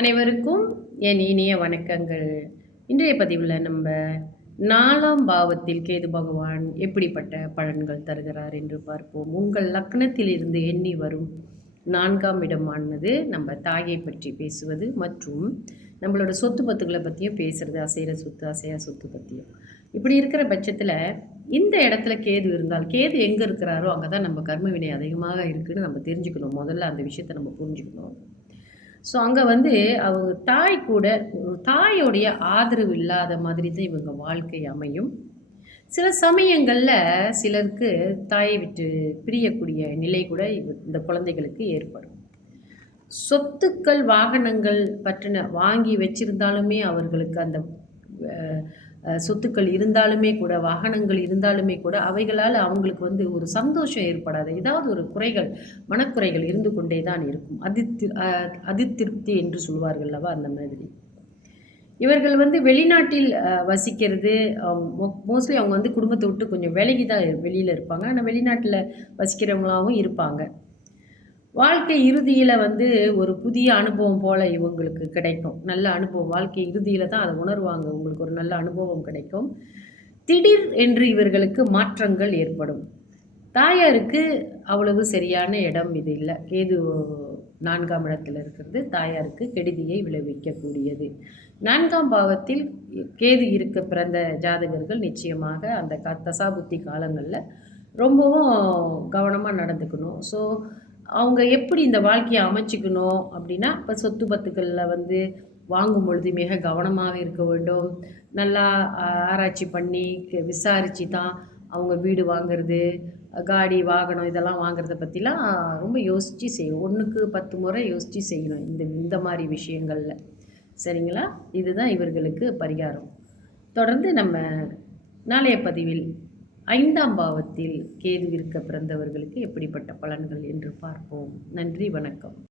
அனைவருக்கும் என் இனிய வணக்கங்கள். இன்றைய பதிவில் நம்ம 4ஆம் பாவத்தில் கேது பகவான் எப்படிப்பட்ட பலன்கள் தருகிறார் என்று பார்ப்போம். உங்கள் லக்னத்தில் இருந்து எண்ணி வரும் 4ஆம் இடமானது நம்ம தாயை பற்றி பேசுவது மற்றும் நம்மளோட சொத்து பத்துக்களை பற்றியும் பேசுறது, அசைகிற சொத்து அசையா சொத்து பற்றியும். இப்படி இருக்கிற பட்சத்தில் இந்த இடத்துல கேது இருந்தால், கேது எங்கே இருக்கிறாரோ அங்கே தான் நம்ம கர்ம வினை அதிகமாக இருக்குதுன்னு நம்ம தெரிஞ்சுக்கணும். முதல்ல அந்த விஷயத்தை நம்ம புரிஞ்சுக்கணும். ஸோ அங்கே அவங்க தாய் கூட ஒரு தாயோடைய ஆதரவு இல்லாத மாதிரி தான் இவங்க வாழ்க்கை அமையும். சில சமயங்களில் சிலருக்கு தாயை விட்டு பிரியக்கூடிய நிலை கூட இந்த குழந்தைகளுக்கு ஏற்படும். சொத்துக்கள் வாகனங்கள் பற்றின வாங்கி வச்சிருந்தாலுமே அவர்களுக்கு அந்த சொத்துக்கள் இருந்தாலுமே கூட, வாகனங்கள் இருந்தாலுமே கூட, அவைகளால் அவங்களுக்கு ஒரு சந்தோஷம் ஏற்படாது. ஏதாவது ஒரு குறைகள், மனக்குறைகள் இருந்து கொண்டே தான் இருக்கும். அதிருப்தி என்று சொல்வார்கள் அல்லவா, அந்த மாதிரி. இவர்கள் வெளிநாட்டில் வசிக்கிறது, மோஸ்ட்லி அவங்க குடும்பத்தை விட்டு கொஞ்சம் விலகி தான் வெளியில் இருப்பாங்க. ஆனால் வெளிநாட்டில் வசிக்கிறவங்களாகவும் இருப்பாங்க. வாழ்க்கை இறுதியில் ஒரு புதிய அனுபவம் போல் இவங்களுக்கு கிடைக்கும். நல்ல அனுபவம் வாழ்க்கை இறுதியில் தான் அதை உணர்வாங்க. உங்களுக்கு ஒரு நல்ல அனுபவம் கிடைக்கும். திடீர் என்று இவர்களுக்கு மாற்றங்கள் ஏற்படும். தாயாருக்கு அவ்வளவு சரியான இடம் இது இல்லை. கேது 4ஆம் இடத்தில் இருக்கிறது தாயாருக்கு கெடுதியை விளைவிக்கக்கூடியது. 4ஆம் பாவத்தில் கேது இருக்க பிறந்த ஜாதகர்கள் நிச்சயமாக அந்த தசாபுத்தி காலங்களில் ரொம்பவும் கவனமாக நடந்துக்கணும். ஸோ அவங்க எப்படி இந்த வாழ்க்கையை அமைச்சிக்கணும் அப்படின்னா, இப்போ சொத்து பத்துக்களில் வாங்கும் பொழுது மிக கவனமாக இருக்க வேண்டும். நல்லா ஆராய்ச்சி பண்ணி விசாரித்து தான் அவங்க வீடு வாங்கிறது, காடி வாகனம் இதெல்லாம் வாங்குறத பற்றிலாம் ரொம்ப யோசித்து செய்யணும். 1க்கு 10 முறை யோசித்து செய்யணும் இந்த மாதிரி விஷயங்களில். சரிங்களா? இதுதான் இவர்களுக்கு பரிகாரம். தொடர்ந்து நம்ம நாளைய பதிவில் 5ஆம் பாவத்தில் கேது இருக்க பிறந்தவர்களுக்கு எப்படிப்பட்ட பலன்கள் என்று பார்ப்போம். நன்றி, வணக்கம்.